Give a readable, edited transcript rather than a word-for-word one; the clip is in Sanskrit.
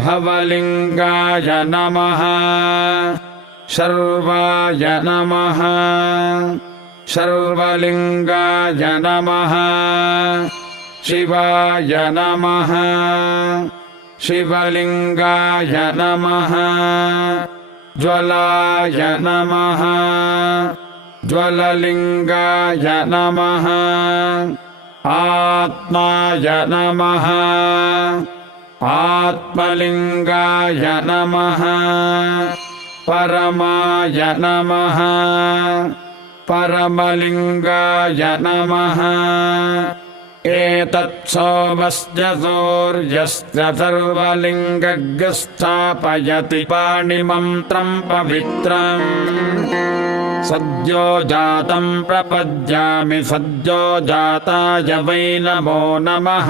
भवलिङ्गाय नमः सर्वाय नमः सर्वलिङ्गाय नमः शिवाय नमः शिवलिङ्गाय नमः ज्वलाय नमः ज्वललिङ्गाय नमः आत्माय नमः आत्मलिङ्गाय नमः परमाय नमः परमलिङ्गाय नमः एतत्सोमस्य सूर्यस्य सर्वलिङ्गज्ञ स्थापयति पाणिमन्त्रं पवित्रम् सद्यो जातं प्रपद्यामि सद्यो जाताय वै नमो नमः।